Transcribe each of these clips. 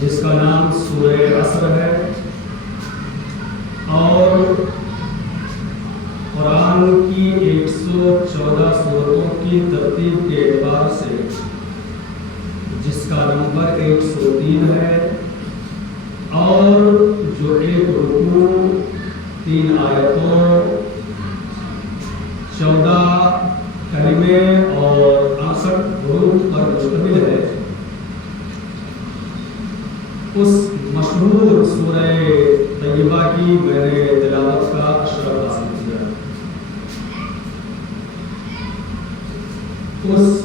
جس کا نام سورہ عصر ہے اور قرآن کی 114 سورتوں کی ترتیب کے اعتبار سے جس کا نمبر 103 ہے اور جو ایک رکوع 3 آیتوں 14 کلمے اور 68 حروف پر مشتمل ہے، اس مشہور سورہ طیبہ کی میں نے تلاوت کا اشرف حاصل کیا۔ اس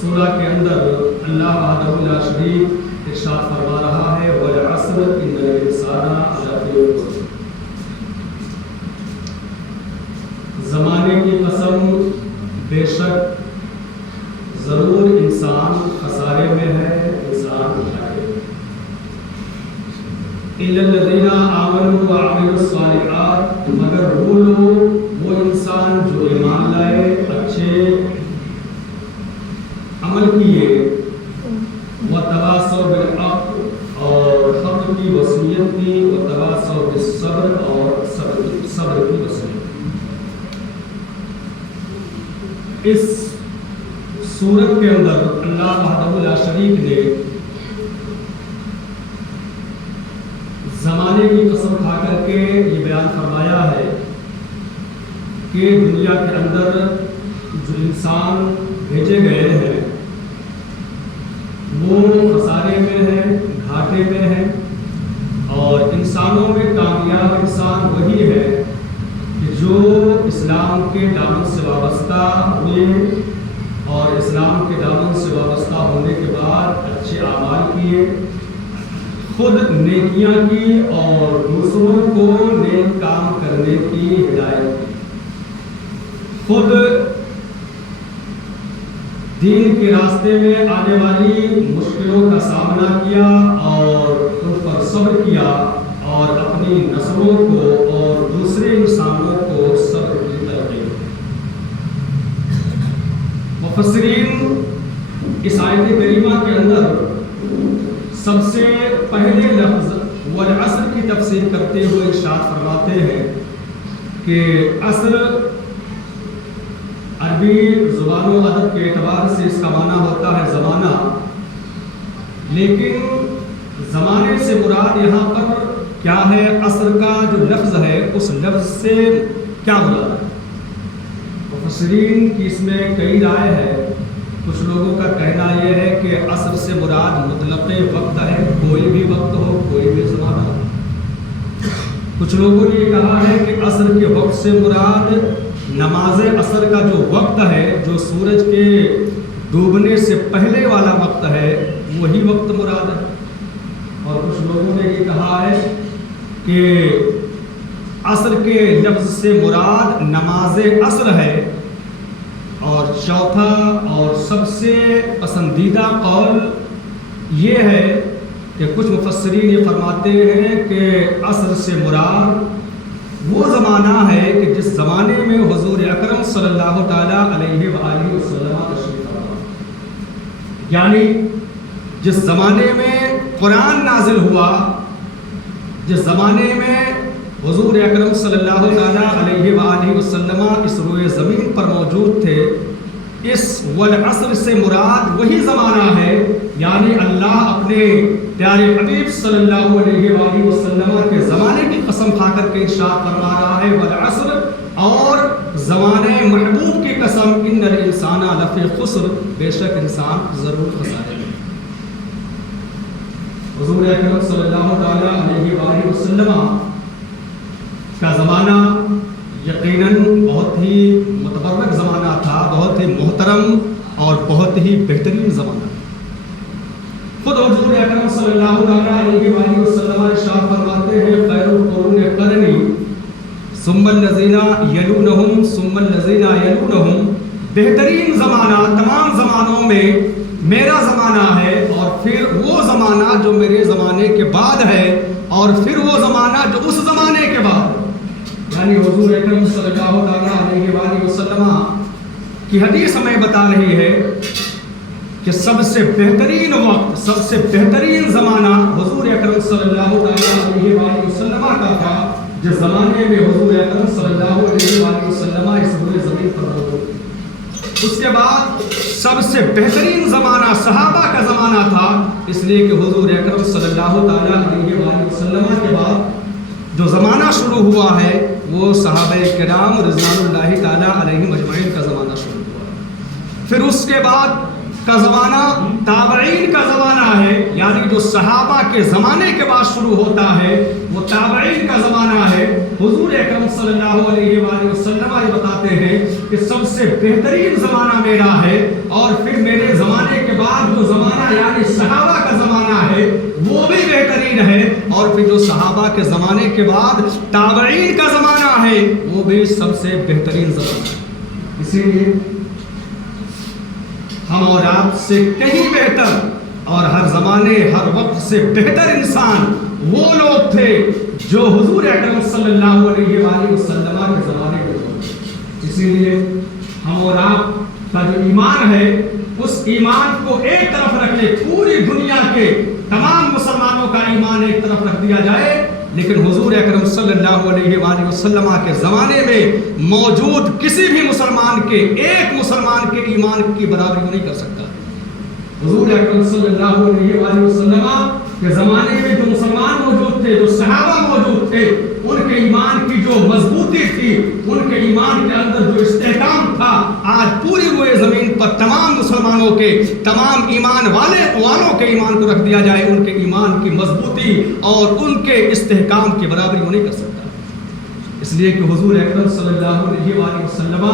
سورہ کے اندر اللہ وحدہ لا شریک ارشاد فرما رہا ہے والعصر ان الانسان لفی خسر، زمانے کی قسم بے شک ضرور انسان خسارے میں ہے، انسان گھاٹے میں۔ الا الذین آمنوا وعملوا الصالحات، مگر وہ لوگ، وہ انسان جو ایمان لائے، اچھے عمل کیے، وتواصوا بالحق، اور حق کی وصیت کی، وتواصوا بالصبر، اور صبر کی وصیت۔ اس سورت کے اندر اللہ وحدہ لا شریک نے زمانے کی قسم کھا کر کے یہ بیان فرمایا ہے کہ دنیا کے اندر جو انسان بھیجے گئے ہیں وہ خسارے میں ہیں، گھاٹے میں ہیں، اور انسانوں میں کامیاب انسان وہی ہے کہ جو اسلام کے دامن سے وابستہ ہوئے اور اسلام کے دامن سے وابستہ ہونے کے بعد اچھے اعمال کیے، خود نیکیاں کی اور دوسروں کو نیک کام کرنے کی ہدایت کی، خود دین کے راستے میں آنے والی مشکلوں کا سامنا کیا اور ان پر صبر کیا، اور اپنی نسلوں کو اور دوسرے انسانوں کو صبر کی ترغیب۔ مفسرین اس آیت کریمہ کے اندر سب سے پہلے لفظ والعصر کی تفسیر کرتے ہوئے ارشاد فرماتے ہیں کہ عصر عربی زبان و ادب کے اعتبار سے اس کا معنی ہوتا ہے زمانہ، لیکن زمانے سے مراد یہاں پر کیا ہے؟ عصر کا جو لفظ ہے اس لفظ سے کیا مراد ہے؟ مفسرین کی اس میں کئی رائے ہے۔ کچھ لوگوں کا کہنا یہ ہے کہ عصر سے مراد مطلق وقت ہے، کوئی بھی وقت ہو، کوئی بھی زمانہ ہو۔ کچھ لوگوں نے یہ کہا ہے کہ عصر کے وقت سے مراد نماز عصر کا جو وقت ہے، جو سورج کے ڈوبنے سے پہلے والا وقت ہے، وہی وقت مراد ہے۔ اور کچھ لوگوں نے یہ کہا ہے کہ عصر کے لفظ سے مراد نماز عصر ہے. اور چوتھا اور سب سے پسندیدہ قول یہ ہے کہ کچھ مفسرین یہ فرماتے ہیں کہ عصر سے مراد وہ زمانہ ہے کہ جس زمانے میں حضور اکرم صلی اللہ تعالیٰ علیہ وآلہ وسلم تشریف لایا، یعنی جس زمانے میں قرآن نازل ہوا، جس زمانے میں حضور اکرم صلی اللہ تعالیٰ علیہ وآلہ وسلم اس روئے زمین پر موجود تھے. اس والعصر سے مراد وہی زمانہ ہے، یعنی اللہ اپنے پیارے حبیب صلی اللہ علیہ وآلہ وسلم کے زمانے کی قسم کھا کر کے ارشاد فرما رہا ہے والعصر، اور زمانے محبوب کی قسم ان الانسان لفی خسر، بے شک انسان ضرور خسارے میں. حضور اکرم صلی اللہ تعالیٰ علیہ وآلہ وسلم کا زمانہ یقیناً بہت ہی متبرک زمانہ تھا، بہت ہی محترم اور بہت ہی بہترین زمانہ. خود حضور اکرم صلی اللہ تعالیٰ علیہ وآلہ وسلم ارشاد فرماتے ہیں خیر القرون قرنی ثم الذین یلونہم ثم الذین یلونہم، بہترین زمانہ تمام زمانوں میں میرا زمانہ ہے، اور پھر وہ زمانہ جو میرے زمانے کے بعد ہے، اور پھر وہ زمانہ جو اس زمانے کے بعد. یعنی حضور اکرم صلی اللہ تعالیٰ علیہ وآلہ وسلم کی حدیث ہمیں بتا رہی ہے کہ سب سے بہترین وقت، سب سے بہترین زمانہ حضور اکرم صلی اللہ تعالیٰ علیہ وآلہ وسلم کا تھا، جس زمانے میں حضور اکرم صلی اللہ علیہ وآلہ وسلم اس روئے زمین پر موجود. اس کے بعد سب سے بہترین زمانہ صحابہ کا زمانہ تھا، اس لیے کہ حضور اکرم صلی اللہ تعالیٰ علیہ وآلہ وسلم کے بعد جو زمانہ شروع ہوا ہے وہ صحابہ کرام رضوان اللہ تعالیٰ علیہم اجمعین کا زمانہ شروع ہوا. پھر اس کے بعد کا زمانہ تابعین کا زمانہ ہے، یعنی جو صحابہ کے زمانے کے بعد شروع ہوتا ہے وہ تابعین کا زمانہ ہے. حضور اکرم صلی اللہ علیہ وآلہ وسلم یہ بتاتے ہیں کہ سب سے بہترین زمانہ میرا ہے، اور پھر میرے زمانے کے بعد جو زمانہ یعنی صحابہ کا زمانہ ہے وہ بھی بہترین ہے، اور پھر جو صحابہ کے زمانے کے بعد تابعین کا زمانہ ہے وہ بھی سب سے بہترین زمانہ ہے. اسی لیے ہم اور آپ سے کہیں بہتر اور ہر زمانے ہر وقت سے بہتر انسان وہ لوگ تھے جو حضور اکرم صلی اللہ علیہ وآلہ وسلم کے زمانے میں تھے. اسی لیے ہم اور آپ کا جو ایمان ہے اس ایمان کو ایک طرف رکھ لے، پوری دنیا کے تمام مسلمانوں کا ایمان ایک طرف رکھ دیا جائے، لیکن حضور اکرم صلی اللہ علیہ وآلہ وسلم کے زمانے میں موجود کسی بھی مسلمان کے، ایک مسلمان کے ایمان کی برابری نہیں کر سکتا. حضور اکرم صلی اللہ علیہ وآلہ وسلم کے زمانے میں جو مسلمان موجود تھے، جو صحابہ موجود تھے، ان کے ایمان کی جو مضبوطی تھی، ان کے ایمان کے اندر جو استحکام تھا، آج پوری روئے زمین پر تمام مسلمانوں کے، تمام ایمان والوں کے ایمان کو رکھ دیا جائے، ان کے ایمان کی مضبوطی اور ان کے استحکام کی برابری وہ نہیں کر سکتا. اس لیے کہ حضور اکرم صلی اللہ علیہ وآلہ وسلم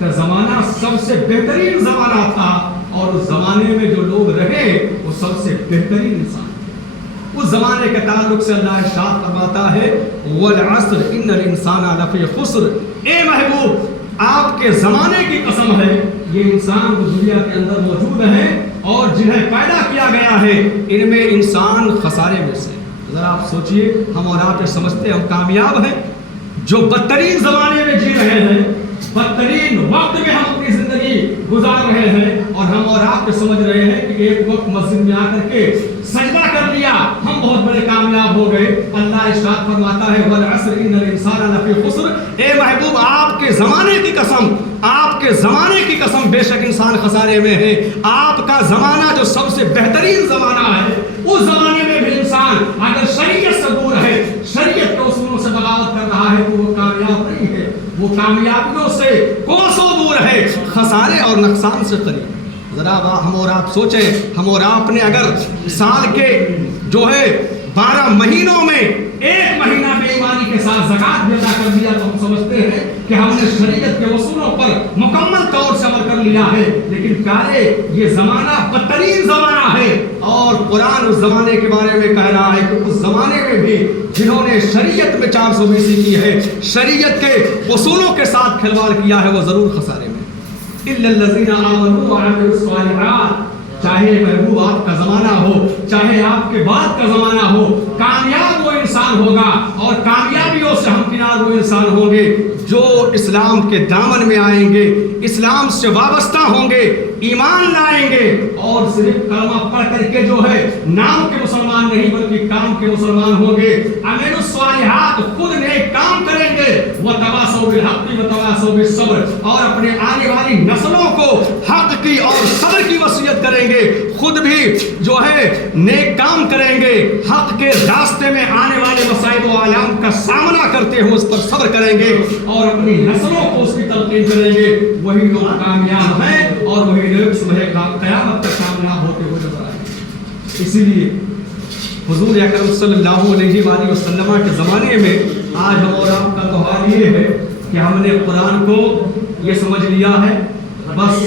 کا زمانہ سب سے بہترین زمانہ تھا، اور اس زمانے میں جو لوگ رہے وہ سب سے بہترین انسان. اس زمانے کے تعلق سے اللہ ارشاد فرماتا ہے والعصر ان الانسان لفی خسر. اے محبوب آپ کے زمانے کی قسم ہے، یہ انسان جو دنیا کے اندر موجود ہیں اور جنہیں پیدا کیا گیا ہے ان میں انسان خسارے میں سے. ذرا آپ سوچئے، ہم اور آپ یہ سمجھتے ہم کامیاب ہیں، جو بدترین زمانے میں جی رہے ہیں، بدترین وقت میں ہم اپنی زندگی گزار رہے ہیں، اور ہم اور آپ سمجھ رہے ہیں کہ ایک وقت مسجد میں آ کر کے سجدہ کر لیا ہم بہت بڑے کامیاب ہو گئے. اللہ ارشاد فرماتا ہے والعصر ان الانسان لفی خسر. اے محبوب آپ کے زمانے کی قسم، آپ کے زمانے کی قسم، بے شک انسان خسارے میں ہے. آپ کا زمانہ جو سب سے بہترین زمانہ ہے، اس زمانے میں بھی انسان اگر شریعت سے دور ہے، شریعت کے اصولوں سے بغاوت کر رہا ہے تو وہ کامیاب نہیں ہے، وہ کامیابیوں سے کوسوں دور ہے، خسارے اور نقصان سے قریب. ذرا ہم اور آپ سوچیں، ہم اور آپ نے اگر سال کے جو ہے 12 مہینوں میں ایک مہینہ بے ایمانی کے ساتھ زکات بھی ادا کر دیا تو ہم سمجھتے ہیں کہ ہم نے شریعت کے اصولوں پر مکمل طور سے عمل کر لیا ہے، لیکن پیارے یہ زمانہ بدترین زمانہ ہے، اور قرآن اس زمانے کے بارے میں کہہ رہا ہے کہ اس زمانے میں بھی جنہوں نے شریعت میں 420 کی ہے، شریعت کے اصولوں کے ساتھ کھلواڑ کیا ہے، وہ ضرور خسارے میں۔ الا الذین آمنوا وعملوا الصالحات، چاہے محبوب آپ کا زمانہ ہو، چاہے آپ کے بعد کا زمانہ ہو، کامیاب وہ انسان ہوگا اور کامیابیوں سے ہمکنار وہ انسان ہوں گے جو اسلام کے دامن میں آئیں گے، اسلام سے وابستہ ہوں گے، ایمان لائیں گے، اور صرف کلمہ پڑھ کر کے جو ہے نام کے مسلمان نہیں بلکہ کام کے مسلمان ہوں گے۔ عملوا الصالحات، خود نیک کام کریں گے، وتواصوا بالحق وتواصوا بالصبر، اور اپنے آنے والی نسلوں کو حق کی اور صبر کی وصیت کریں گے، خود بھی جو ہے نیک کام کریں گے، حق کے راستے میں آنے والے مصائب و آلام کا سامنا کرتے ہوئے اس پر صبر کریں گے اور اپنی نسلوں کو اس کی تلقین کریں گے، وہی لوگ کامیاب ہیں اور وہی لوگ صبح قیامت تک کامیاب ہوتے ہوئے نظر آئیں گے۔ اسی لیے حضور اکرم صلی اللہ علیہ وآلہ وسلم کے زمانے میں آج ہم اور آپ کا تہوار یہ ہے کہ ہم نے قرآن کو یہ سمجھ لیا ہے بس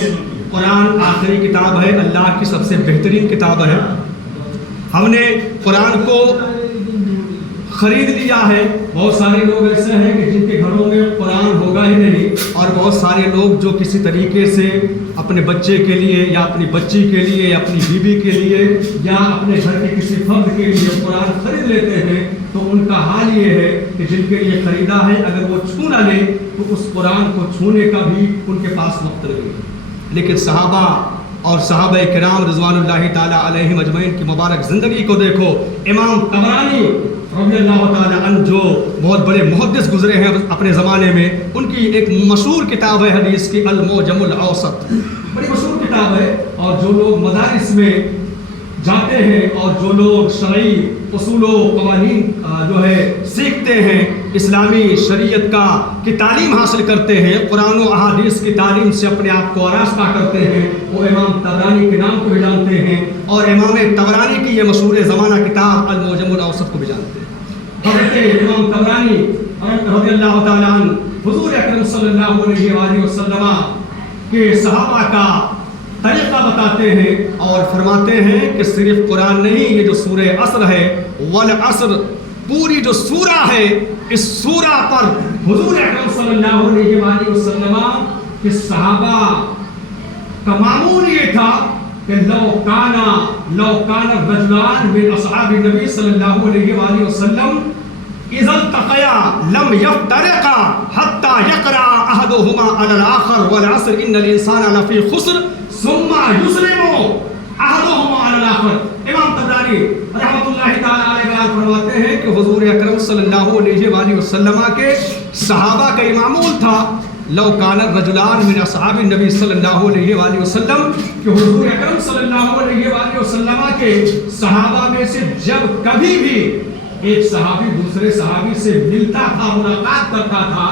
قرآن آخری کتاب ہے، اللہ کی سب سے بہترین کتاب ہے، ہم نے قرآن کو خرید لیا ہے۔ بہت سارے لوگ ایسے ہیں کہ جن کے گھروں میں قرآن ہوگا ہی نہیں، اور بہت سارے لوگ جو کسی طریقے سے اپنے بچے کے لیے یا اپنی بچی کے لیے یا اپنی بیوی کے لیے یا اپنے گھر کے کسی فرد کے لیے قرآن خرید لیتے ہیں، تو ان کا حال یہ ہے کہ جن کے لیے خریدا ہے اگر وہ چھو نہ لے تو اس قرآن کو چھونے کا بھی ان کے پاس وقت نہیں ہے۔ لیکن صحابہ اور صحابہ کرام رضوان اللہ تعالیٰ علیہ مجمعین کی مبارک زندگی کو دیکھو۔ امام طبرانی رضی اللہ تعالیٰ عنہ جو بہت بڑے محدث گزرے ہیں اپنے زمانے میں، ان کی ایک مشہور کتاب ہے حدیث کی المعجم الاوسط، بڑی مشہور کتاب ہے، اور جو لوگ مدارس میں جاتے ہیں اور جو لوگ شرعی اصول و قوانین جو ہے سیکھتے ہیں، اسلامی شریعت کی تعلیم حاصل کرتے ہیں، قرآن و احادیث کی تعلیم سے اپنے آپ کو آراستہ کرتے ہیں، وہ امام طبرانی کے نام کو بھی جانتے ہیں، اور امام طبرانی کی یہ مشہور زمانہ کتاب المعجم الاوسط کو بھی جانتے ہیں۔ حضرت امام طبرانی رضی اللہ تعالیٰ عنہ حضور اکرم صلی اللہ علیہ وآلہ وسلم کے صحابہ کا طریقہ بتاتے ہیں اور فرماتے ہیں کہ صرف قرآن نہیں، یہ جو سورہ عصر ہے، والعصر، پوری جو سورہ ہے، اس سورہ پر حضور اکرم صلی اللہ علیہ وآلہ وسلم کے صحابہ کا معمول یہ تھا کہ لو کان الرجلان من اصحاب النبی صلی اللہ علیہ وآلہ وسلم اذا التقيا لم يفترقا حتى يقرأ احدهما على الاخر والعصر ان الانسان لفي خسر ثم يسلم احدهما على الاخر۔ امام طبرانی رحمۃ اللہ تعالی علیہ بیان فرماتے ہیں کہ حضور اکرم صلی اللہ علیہ وآلہ وسلم کے صحابہ کا معمول تھا، لو کان الرجلان من اصحاب النبی صلی اللہ علیہ وآلہ وسلم، کہ حضور اکرم صلی اللہ علیہ وآلہ وسلم کے صحابہ میں سے جب کبھی بھی ایک صحابی دوسرے صحابی سے ملتا تھا، ملاقات کرتا تھا،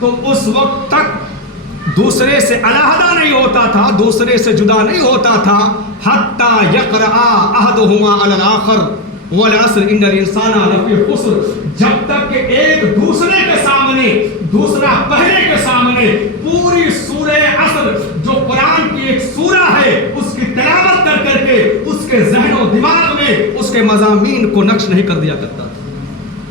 تو اس وقت تک دوسرے سے علیحدہ نہیں ہوتا تھا، دوسرے سے جدا نہیں ہوتا تھا، حتی یقرأ احدہما علی الآخر والعصر ان الانسان لفی خسر، جب تک کہ ایک دوسرے کے سامنے، دوسرا پہلے کے سامنے پوری سورہ عصر جو قرآن کی ایک سورہ ہے اس کی تلاوت کر کر کے اس کے ذہن و دماغ میں اس کے مضامین کو نقش نہیں کر دیا کرتا تھا۔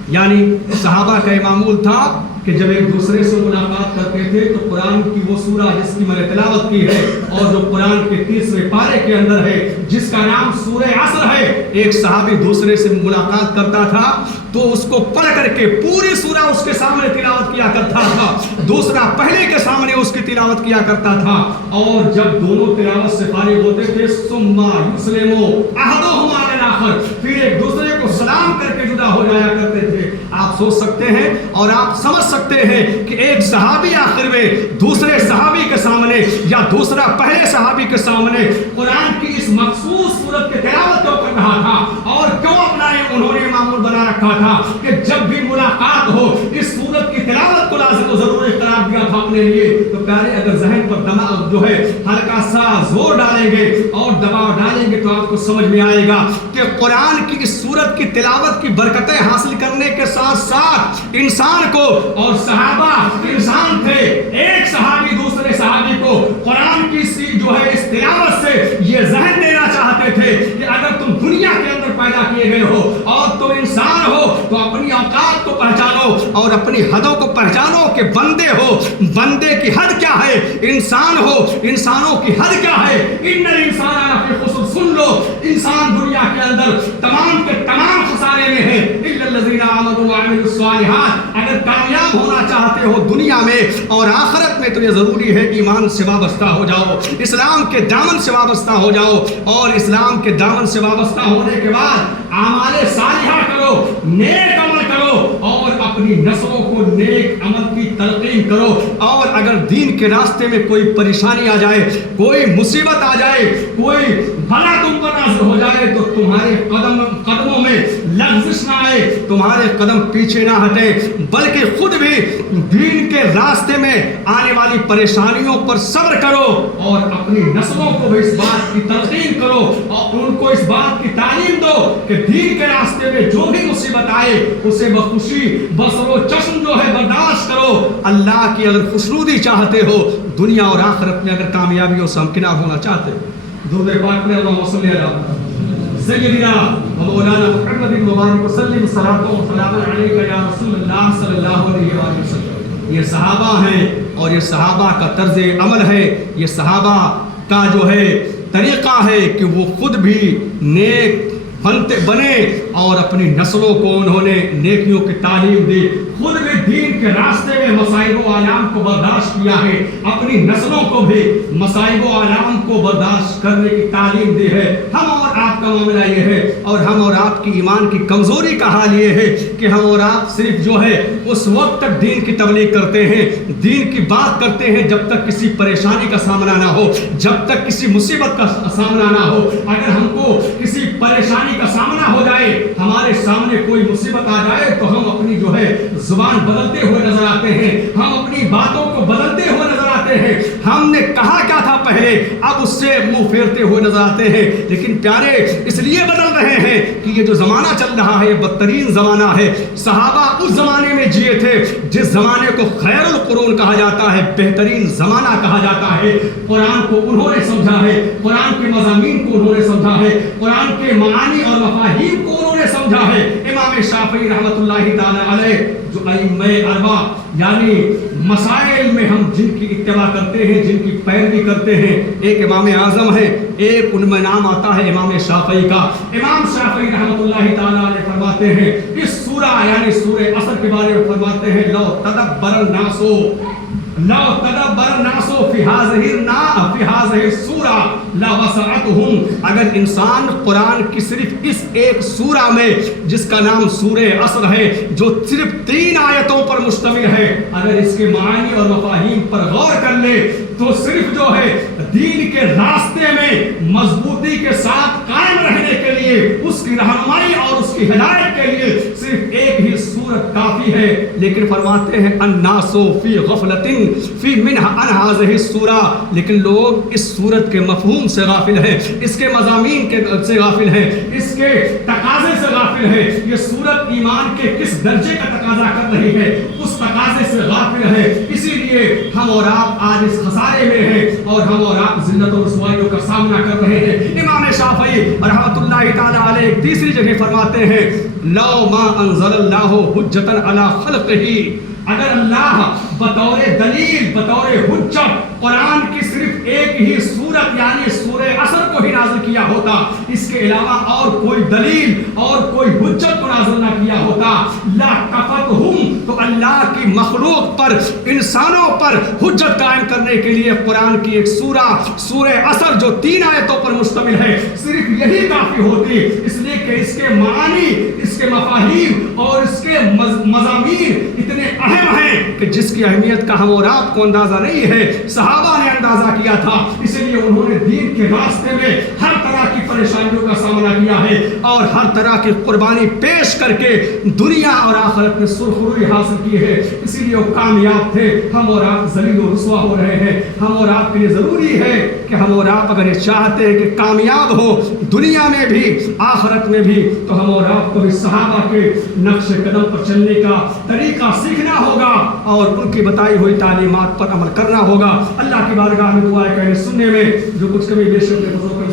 یعنی صحابہ کا معمول تھا کہ جب ایک دوسرے سے ملاقات کرتے تھے تو قرآن کی وہ سورہ جس کی میں نے تلاوت کی ہے اور جو قرآن کے 30ویں پارے کے اندر ہے جس کا نام سورہ عصر ہے، ایک صحابی دوسرے سے ملاقات کرتا تھا تو اس کو پڑھ کر کے پوری سورہ اس کے سامنے تلاوت کیا کرتا تھا، دوسرا پہلے کے سامنے اس کی تلاوت کیا کرتا تھا، اور جب دونوں تلاوت سے فارغ ہوتے تھے ثم یسلم احدہما علی الآخر، پھر ایک دوسرے کو سلام کر کے جدا ہو جایا کرتے تھے۔ آپ سوچ سکتے ہیں اور آپ سمجھ سکتے ہیں کہ ایک صحابی آخر میں دوسرے صحابی کے سامنے یا دوسرا پہلے صحابی کے سامنے قرآن کی اس مخصوص سورت کی تلاوت کیوں کر رہا تھا اور کیوں اپنا انہوں نے معمول بنا رکھا تھا کہ جب بھی ملاقات ہو اس سورت کی تلاوت کو لازم و ضروری قرار دیا تھا اپنے لیے۔ تو پیارے اگر ذہن پر دماغ جو ہے ہلکا سا زور ڈالیں گے اور دباؤ ڈالیں گے تو آپ کو سمجھ میں آئے گا کہ قرآن کی اس سورت کی تلاوت کی برکتیں حاصل کرنے کے ساتھ ساتھ انسان کو، اور صحابہ انسان تھے، ایک صحابی دوسرے صحابی کو قرآن کی تھے کہ اگر تم دنیا کے اندر پیدا کیے گئے ہو اور تم انسان ہو تو اپنی اوقات کو پہچانو اور اپنی حدوں کو پہچانو کہ بندے ہو، بندے کی حد کیا ہے، انسان ہو، انسانوں کی حد کیا ہے۔ ان الانسان لفی خسر، سن لو انسان دنیا کے اندر تمام کے تمام خسارے میں ہے، الا الذین آمنوا وعملوا الصالحات۔ اگر کامیاب ہونا چاہتے ہو دنیا میں اور آخرت میں تو یہ ضروری ہے ایمان سے وابستہ ہو جاؤ، اسلام کے دامن سے وابستہ ہو جاؤ، اور اسلام کے دامن سے وابستہ ہونے کے بعد اعمال صالحہ کرو، نیک عمل کرو اور اپنی نسلوں کو نیک عمل کی تلقین کرو۔ اور اگر دین کے راستے میں کوئی پریشانی آ جائے، کوئی مصیبت آ جائے، کوئی بلا تم پر نازل ہو جائے تو تمہارے قدموں میں لغزش نہ آئے، تمہارے قدم پیچھے نہ ہٹے، بلکہ خود بھی دین کے راستے میں آنے والی پریشانیوں پر صبر کرو اور اپنی نسلوں کو بھی اس بات کی تلقین کرو اور ان کو اس بات کی تعلیم دو کہ دین کے راستے میں جو بھی مصیبت آئے اسے بخوشی بسر و چشم جو ہے برداشت کرو۔ اللہ کی اگر خوشنودی چاہتے ہو دنیا اور آخرت میں، اگر کامیابیوں سے ہمکنار ہونا چاہتے ہو، درود پاک میں اللہم صلی علی سیدنا و مولانا محمد مبارک وسلم، صلاۃ و سلام علیک یا رسول اللہ صلی اللہ علیہ وآلہ وسلم۔ یہ صحابہ ہیں اور یہ صحابہ کا طرز عمل ہے، یہ صحابہ کا جو ہے طریقہ ہے کہ وہ خود بھی نیک بنے اور اپنی نسلوں کو انہوں نے نیکیوں کی تعلیم دی، خود بھی دین کے راستے میں مصائب و آلام کو برداشت کیا ہے، اپنی نسلوں کو بھی مصائب و آلام کو برداشت کرنے کی تعلیم دی ہے۔ ہم اور آپ کا معاملہ یہ ہے اور ہم اور آپ کی ایمان کی کمزوری کا حال یہ ہے کہ ہم اور آپ صرف جو ہے اس وقت تک دین کی تبلیغ کرتے ہیں، دین کی بات کرتے ہیں جب تک کسی پریشانی کا سامنا نہ ہو، جب تک کسی مصیبت کا سامنا نہ ہو۔ اگر ہم کو کسی پریشانی کا سامنا ہو جائے، ہمارے سامنے کوئی مصیبت آ جائے تو ہم اپنی جو ہے زبان بدلتے ہوئے نظر آتے ہیں، ہم اپنی باتوں کو بدلتے ہوئے نظر آتے ہیں، ہم نے کہا کیا تھا پہلے اب اس سے منہ پھیرتے ہوئے نظر آتے ہیں۔ لیکن پیارے اس لیے بدل رہے ہیں کہ یہ جو زمانہ چل رہا ہے یہ بدترین زمانہ ہے۔ صحابہ اس زمانے میں جیے تھے جس زمانے کو خیر القرون کہا جاتا ہے، بہترین زمانہ کہا جاتا ہے۔ قرآن کو انہوں نے سمجھا ہے، قرآن کے مضامین کو انہوں نے سمجھا ہے، قرآن کے معانی اور مفاہیم کو انہوں نے سمجھا ہے۔ امام شافعی رحمۃ اللہ تعالی علیہ جو ائمہ اربعہ یعنی مسائل میں ہم جن کی اتباع کرتے ہیں، جن کی پیروی کرتے ہیں، ایک امام اعظم ہے، ایک ان میں نام آتا ہے امام شافعی کا۔ امام شافعی رحمۃ اللہ تعالی علیہ فرماتے ہیں اس سورہ یعنی سورہ عصر کے بارے میں فرماتے ہیں لو تدبر الناس فی هذه السورہ لوسعتهم، اگر انسان قرآن کی صرف اس ایک سورہ میں جس کا نام سورہ عصر ہے جو صرف 3 آیتوں پر مشتمل ہے، اگر اس کے معانی اور مفاہیم پر غور کر لے تو صرف جو ہے دین کے راستے میں مضبوطی کے ساتھ قائم رہنے کے لیے، اس کی رہنمائی اور اس کی ہدایت کے لیے صرف ایک ہی سورت کافی ہے۔ لیکن فرماتے ہیں الناس فی غفلۃ فی منہ عن هذه السورہ، لیکن لوگ اس سورت کے مفہوم سے غافل ہیں، اس کے مضامین سے غافل ہیں، اس کے تقاضے سے غافل ہیں۔ یہ سورت ایمان کے کس درجے کا تقاضا کر رہی ہے اس تقاضے سے غافل ہے۔ اسی لیے ہم اور آپ آج اس خسارے میں ہیں اور ہم اور آپ ذلت و رسوائیوں کا سامنا کر رہے ہیں۔ امام شافعی رحمۃ اللہ تعالی علیہ ایک تیسری جگہ فرماتے ہیں لو ما انزل اللہ حجۃ علی خلقہ، اگر اللہ بطور دلیل بطور حجت قرآن کی صرف ایک ہی سورت یعنی سورہ عصر کو ہی نازل کیا ہوتا، اس کے علاوہ اور کوئی دلیل اور کوئی حجت کو نازل نہ کیا ہوتا، لا کفتہم، تو اللہ کی مخلوق پر انسانوں پر حجت قائم کرنے کے لیے قرآن کی ایک سورہ عصر جو 3 آیتوں پر مشتمل ہے صرف یہی کافی ہوتی، اس لیے کہ اس کے معانی، اس کے مفاہیم اور اس کے مضامین اتنے اہم ہیں کہ جس کی اہمیت کا ہم اور آپ کو اندازہ نہیں ہے، صحابہ نے اندازہ کیا تھا۔ اسی لیے انہوں نے دین کے راستے میں ہر طرح کی پریشانیوں کا سامنا کیا ہے اور ہر طرح کی قربانی پیش کر کے دنیا اور آخرت میں سرخروئی حاصل کی ہے، اسی لیے وہ کامیاب تھے۔ ہم اور آپ ذلیل و رسوا ہو رہے ہیں۔ ہم اور آپ کے لیے ضروری ہے کہ ہم اور آپ اگر یہ چاہتے ہیں کہ کامیاب ہو دنیا میں بھی آخرت میں بھی تو ہم اور آپ کو بھی صحابہ کے نقش قدم پر چلنے کا طریقہ سیکھنا ہوگا اور ان کی بتائی ہوئی تعلیمات پر عمل کرنا ہوگا۔ اللہ کی بارگاہ میں دعا ہے کہ سننے میں جو کچھ کمی بیش